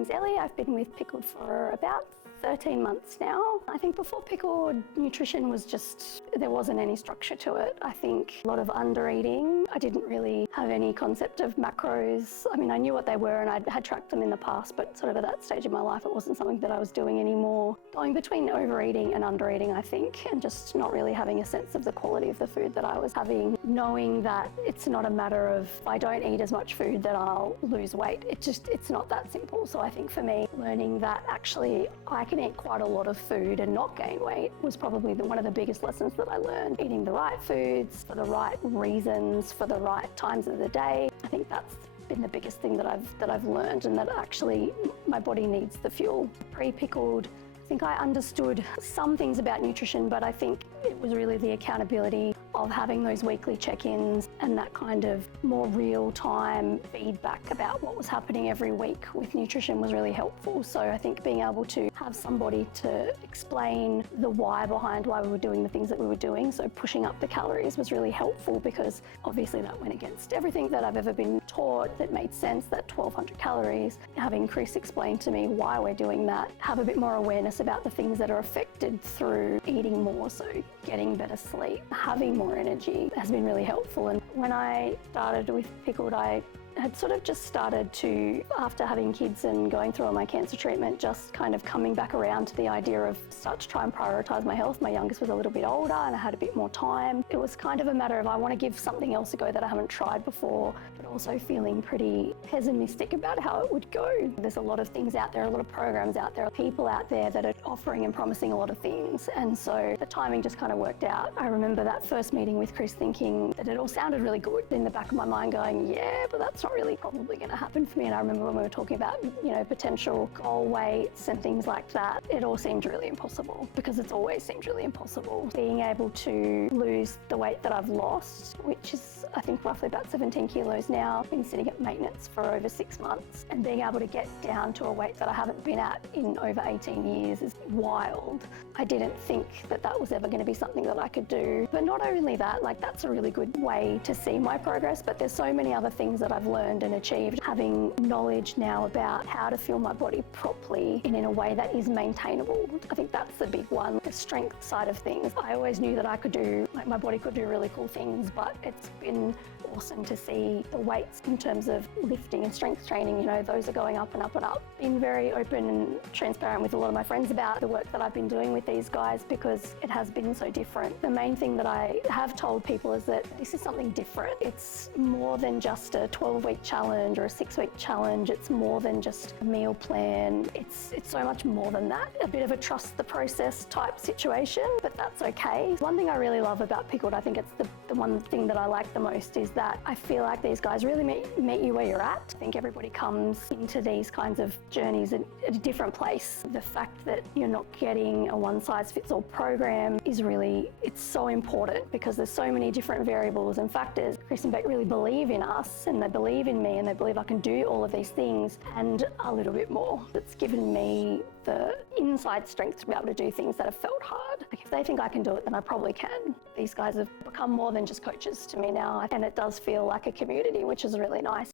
name's Ellie. I've been with Pkld for about 13 months now. I think before Pkld, nutrition was just, there wasn't any structure to it. I think a lot of undereating. I didn't really have any concept of macros. I mean, I knew what they were and I had tracked them in the past, but sort of at that stage of my life, it wasn't something that I was doing anymore. Going between overeating and undereating, I think, and just not really having a sense of the quality of the food that I was having, knowing that it's not a matter of if I don't eat as much food that I'll lose weight. It's not that simple. So I think for me, learning that actually I can eat quite a lot of food and not gain weight was probably one of the biggest lessons that I learned. Eating the right foods for the right reasons, for the right times of the day. I think that's been the biggest thing that I've learned, and that actually my body needs the fuel. Pre-Pkld, I think I understood some things about nutrition, but I think it was really the accountability of having those weekly check-ins and that kind of more real-time feedback about what was happening every week with nutrition was really helpful. So I think being able to have somebody to explain the why behind why we were doing the things that we were doing, so pushing up the calories, was really helpful, because obviously that went against everything that I've ever been taught that made sense, that 1,200 calories. Having Chris explain to me why we're doing that, have a bit more awareness about the things that are affected through eating more, so getting better sleep, having more energy, has been really helpful. And when I started with Pkld, I had sort of just started to, after having kids and going through all my cancer treatment, just kind of coming back around to the idea of start to try and prioritise my health. My youngest was a little bit older and I had a bit more time. It was kind of a matter of I want to give something else a go that I haven't tried before, but also feeling pretty pessimistic about how it would go. There's a lot of things out there, a lot of programs out there, people out there that are offering and promising a lot of things, and so the timing just kind of worked out. I remember that first meeting with Chris thinking that it all sounded really good, in the back of my mind going, yeah, but that's not really probably going to happen for me. And I remember when we were talking about, potential goal weights and things like that, it all seemed really impossible, because it's always seemed really impossible. Being able to lose the weight that I've lost, which is I think roughly about 17 kilos now, been sitting at maintenance for over 6 months, and being able to get down to a weight that I haven't been at in over 18 years is wild. I didn't think that that was ever going to be something that I could do. But not only that, that's a really good way to see my progress, but there's so many other things that I've learned and achieved, having knowledge now about how to fuel my body properly and in a way that is maintainable. I think that's the big one, the strength side of things. I always knew that I could do, my body could do really cool things, but it's been awesome to see the weights in terms of lifting and strength training, those are going up and up and up. Been very open and transparent with a lot of my friends about the work that I've been doing with these guys, because it has been so different. The main thing that I have told people is that this is something different. It's more than just a 12-week challenge or a 6-week challenge. It's more than just a meal plan. It's so much more than that. A bit of a trust the process type situation, but that's okay. One thing I really love about Pkld, I think it's the one thing that I like the most, is that I feel like these guys really meet you where you're at. I think everybody comes into these kinds of journeys at a different place. The fact that you're not getting a one-size-fits-all program is really, it's so important, because there's so many different variables and factors. Chris and Beck really believe in us, and they believe in me, and they believe I can do all of these things and a little bit more. It's given me the inside strength to be able to do things that have felt hard. If they think I can do it, then I probably can. These guys have become more than just coaches to me now, and it does feel like a community, which is really nice.